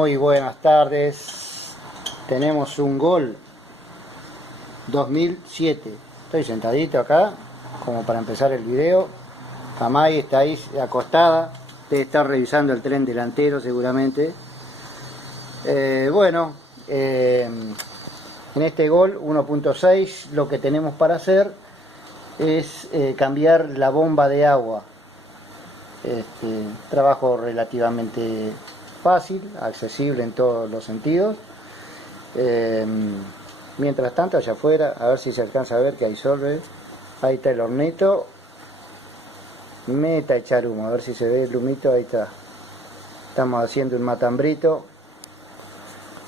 Muy buenas tardes. Tenemos un Gol 2007. Estoy sentadito acá como para empezar el video. Amay está ahí acostada, debe estar revisando el tren delantero seguramente. En este Gol 1.6 lo que tenemos para hacer es cambiar la bomba de agua. Trabajo relativamente fácil, accesible en todos los sentidos. Mientras tanto, allá afuera, a ver si se alcanza a ver que hay sol. Ahí está el hornito. Meta echar humo, a ver si se ve el humito. Ahí está. Estamos haciendo un matambrito.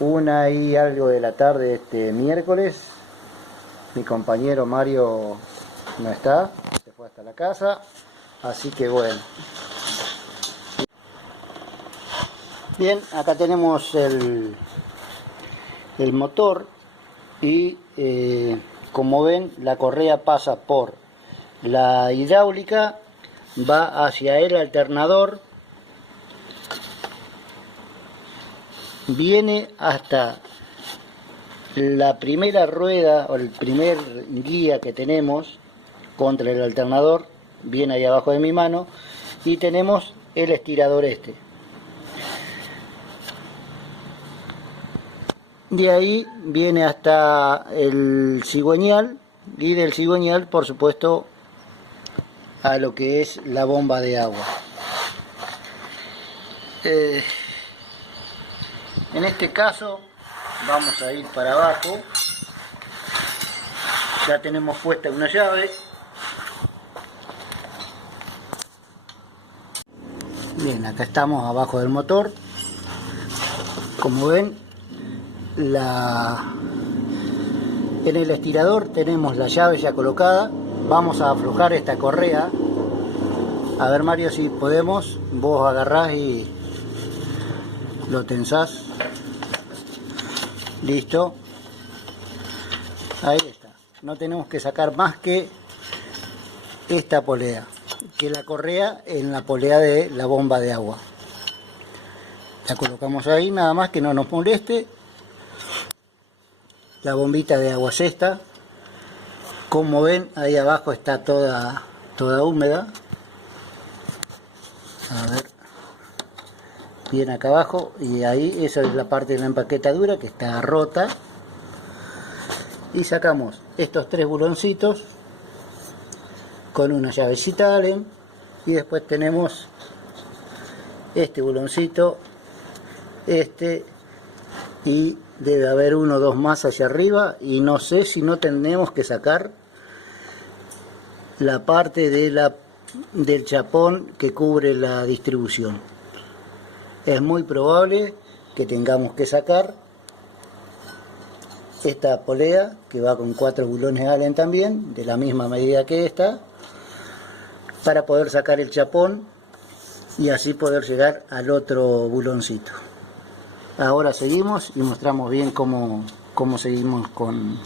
1:00 de la tarde este miércoles. Mi compañero Mario no está, se fue hasta la casa. Así que bueno. Bien, acá tenemos el motor y como ven, la correa pasa por la hidráulica, va hacia el alternador, viene hasta la primera rueda o el primer guía que tenemos contra el alternador, viene ahí abajo de mi mano, y tenemos el estirador este. De ahí viene hasta el cigüeñal, y del cigüeñal por supuesto a lo que es la bomba de agua. En este caso vamos a ir para abajo. Ya tenemos puesta una llave. Bien, acá estamos abajo del motor. Como ven, en el estirador tenemos la llave ya colocada. Vamos a aflojar esta correa. A ver, Mario, si podemos. Vos agarrás y lo tensás. Listo. Ahí está. No tenemos que sacar más que esta polea, que la correa en la polea de la bomba de agua. La colocamos ahí, nada más que no nos moleste. La bombita de agua es esta. Como ven, ahí abajo está toda húmeda. A ver, bien acá abajo, y ahí esa es la parte de la empaquetadura que está rota. Y sacamos estos 3 buloncitos con una llavecita Allen, y después tenemos este buloncito, y debe haber 1 o 2 más hacia arriba, y no sé si no tenemos que sacar la parte del chapón que cubre la distribución. Es muy probable que tengamos que sacar esta polea, que va con 4 bulones Allen también, de la misma medida que esta, para poder sacar el chapón y así poder llegar al otro buloncito. Ahora seguimos y mostramos bien cómo seguimos con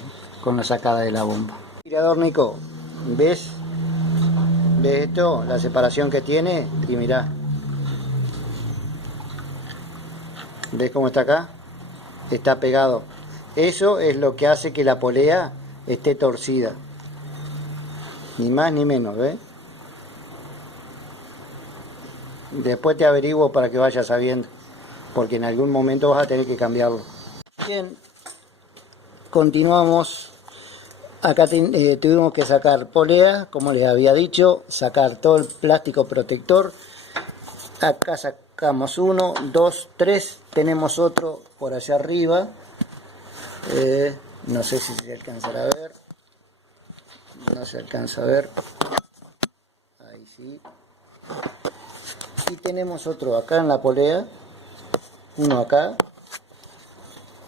la sacada de la bomba. Tirador, Nico, ¿ves esto? La separación que tiene, y mirá. ¿Ves cómo está acá? Está pegado. Eso es lo que hace que la polea esté torcida. Ni más ni menos, ¿ves? Después te averiguo para que vayas sabiendo, porque en algún momento vas a tener que cambiarlo. Bien, continuamos. Acá tuvimos que sacar polea, como les había dicho, sacar todo el plástico protector. Acá sacamos 1, 2, 3, tenemos otro por allá arriba. No sé si se alcanzará a ver. No se alcanza a ver. Ahí sí. Y tenemos otro acá en la polea. Uno acá.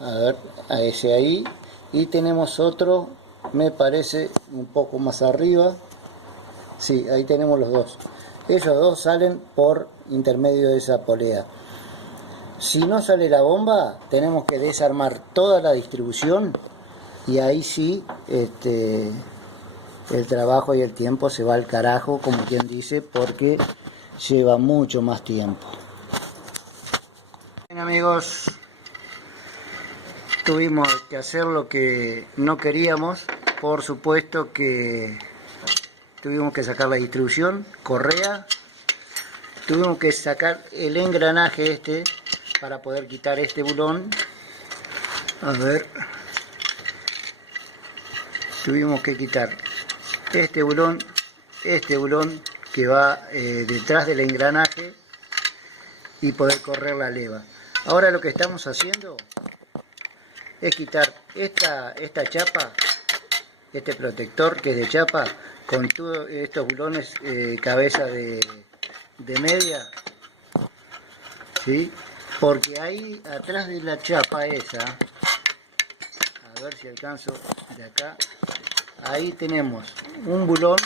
A ver, a ese ahí. Y tenemos otro, me parece, un poco más arriba. Sí, ahí tenemos los dos. Esos dos salen por intermedio de esa polea. Si no sale la bomba, tenemos que desarmar toda la distribución, y ahí sí el trabajo y el tiempo se va al carajo, como quien dice, porque lleva mucho más tiempo. Bien, amigos, tuvimos que hacer lo que no queríamos. Por supuesto que tuvimos que sacar la distribución, correa, tuvimos que sacar el engranaje este para poder quitar este bulón. A ver, tuvimos que quitar este bulón que va detrás del engranaje y poder correr la leva. Ahora lo que estamos haciendo es quitar esta chapa, este protector que es de chapa, con todos estos bulones cabeza de media, ¿sí? Porque ahí atrás de la chapa esa, a ver si alcanzo de acá, ahí tenemos un bulón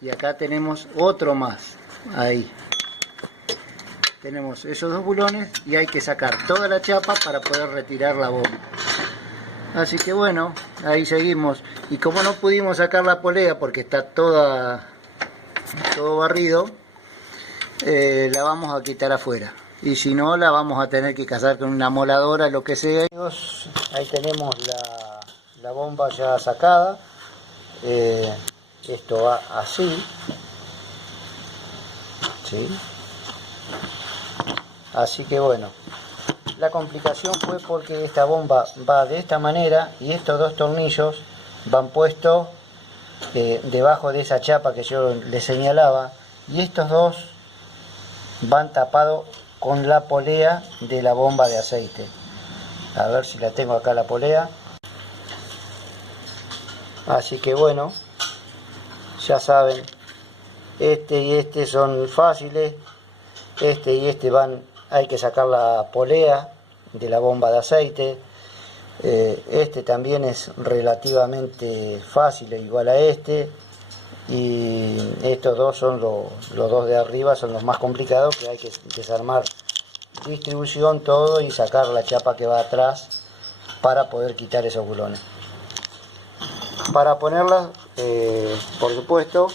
y acá tenemos otro más, ahí tenemos esos dos bulones y hay que sacar toda la chapa para poder retirar la bomba. Así que bueno, ahí seguimos. Y como no pudimos sacar la polea porque está todo barrido, la vamos a quitar afuera. Y si no, la vamos a tener que cazar con una moladora, lo que sea. Ahí tenemos la bomba ya sacada. Esto va así, ¿sí? Así que bueno, la complicación fue porque esta bomba va de esta manera y estos dos tornillos van puestos debajo de esa chapa que yo les señalaba, y estos dos van tapados con la polea de la bomba de aceite. A ver si la tengo acá, la polea. Así que bueno, ya saben, este y este son fáciles, este y este hay que sacar la polea de la bomba de aceite. Este también es relativamente fácil, igual a este, y estos dos son los dos de arriba, son los más complicados, que hay que desarmar distribución, todo, y sacar la chapa que va atrás para poder quitar esos bulones. Para ponerlas, por supuesto,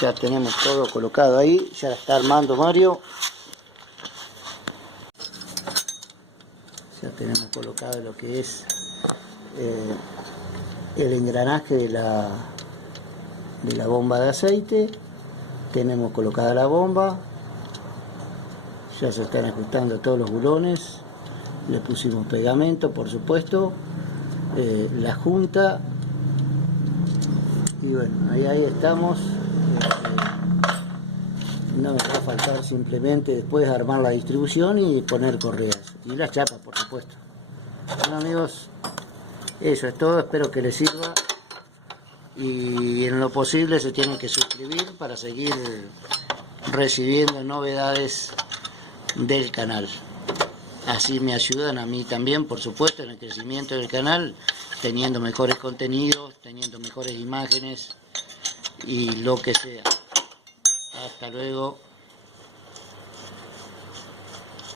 ya tenemos todo colocado ahí, ya la está armando Mario. Ya tenemos colocado lo que es el engranaje de la bomba de aceite. Tenemos colocada la bomba, ya se están ajustando todos los bulones. Le pusimos pegamento, por supuesto, la junta, y bueno, ahí estamos. No me va a faltar simplemente después armar la distribución y poner correas y las chapas, por supuesto. Bueno, amigos, eso es todo, espero que les sirva, y en lo posible se tienen que suscribir para seguir recibiendo novedades del canal. Así me ayudan a mí también, por supuesto, en el crecimiento del canal, teniendo mejores contenidos, teniendo mejores imágenes y lo que sea. Hasta luego.